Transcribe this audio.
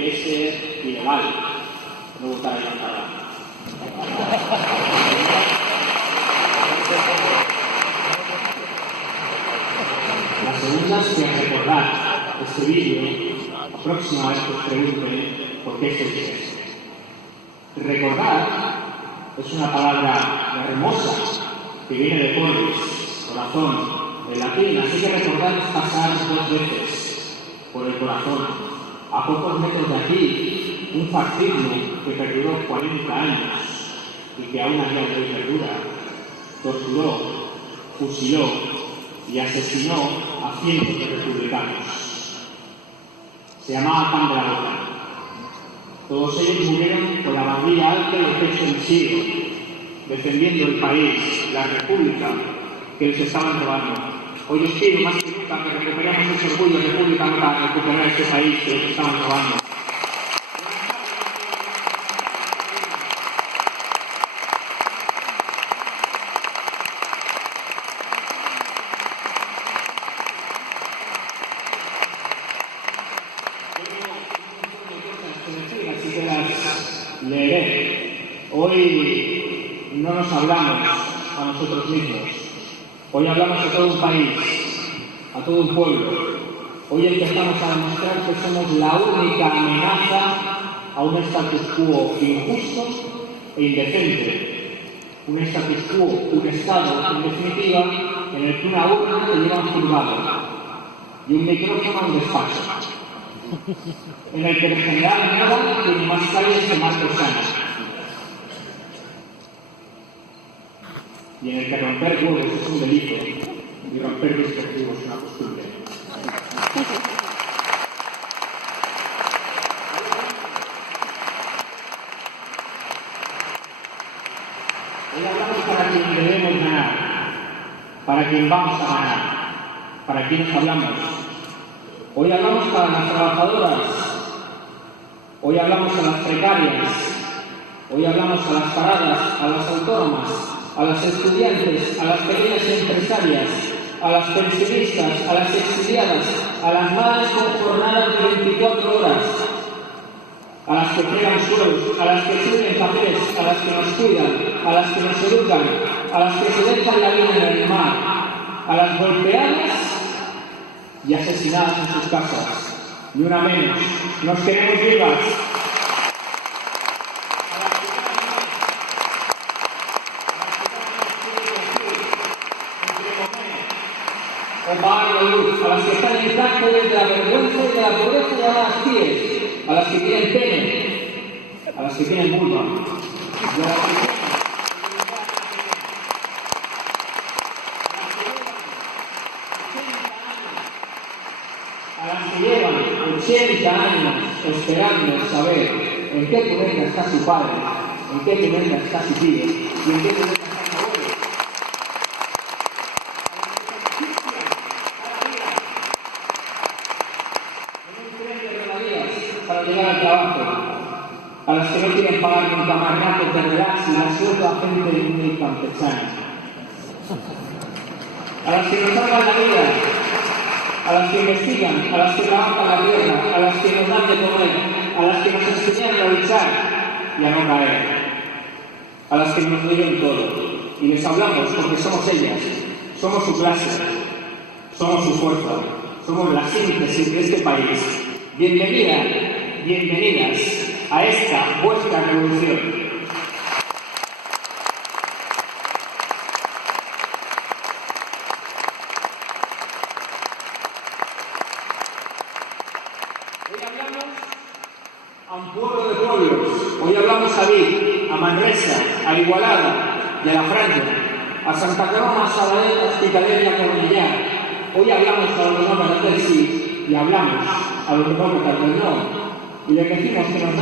debiese ilegal no votar en la entrada. La segunda es que recordar este vídeo la próxima vez que os pregunten por qué se dice esto. Recordar es una palabra hermosa que viene de cordis, corazón, del latín, así que recordar es pasar dos veces por el corazón. A pocos metros de aquí, un fascismo que perduró 40 años y que aún a día de hoy perdura, torturó, fusiló y asesinó a cientos de republicanos. Se llamaba Pan de la Boca. Todos ellos murieron con la bandera alta y el pecho henchido, defendiendo el país, la república que les estaban robando. Hoy os pido más que nunca que recuperemos ese orgullo republicano para recuperar este país que les estaban robando. Así que las leeré. Hoy no nos hablamos a nosotros mismos. Hoy hablamos a todo un país, a todo un pueblo. Hoy empezamos a demostrar que somos la única amenaza a un status quo injusto e indecente. Un status quo, un Estado, en definitiva, en el que una urna te lleva a un juzgado y un micrófono a un despacho, en el que en general nada tiene más calles que Marcos Sanas, y en el que romper huevos es un delito y romper dispositivos es una costumbre. Hoy hablamos para quien debemos ganar, para quien vamos a ganar, para quienes hablamos. Hoy hablamos para las trabajadoras, hoy hablamos a las precarias, hoy hablamos a las paradas, a las autónomas, a las estudiantes, a las pequeñas empresarias, a las pensionistas, a las exiliadas, a las madres con jornadas de 24 horas, a las que fregan suelos, a las que sirven cafés, a las que nos cuidan, a las que nos educan, a las que se dejan la vida en el mar, a las golpeadas y asesinadas en sus casas. Ni una menos. Nos queremos vivas. O pagar la luz, a las que están en cárceles de la vergüenza y de la pobreza llamadas pies, a las que tienen pene, a las que tienen vulva, a las que llevan 80 años esperando saber en qué cuneta está su padre, en qué cuneta está su tío y en qué cuneta está su abuelo. Para llegar al trabajo, a las que no quieren pagar nunca más ratos de relax y la suelta gente humilde y campechana, a las que nos salvan la vida, a las que investigan, a las que trabajan la tierra, a las que nos dan de comer, a las que nos enseñan a luchar y a no caer, a las que nos dieron todo. Y les hablamos porque somos ellas, somos su clase, somos su fuerza, somos la síntesis de este país. Bienvenidas a esta vuestra revolución. Hoy hablamos a un pueblo de pueblos. Hoy hablamos a Vic, a Manresa, a Igualada y a La Franja, a Santa Coloma, a Sabadell, a Hospitalet y a Cornellà. Hoy hablamos a los demócratas del sí y hablamos a los demócratas del no. Y les decimos que nos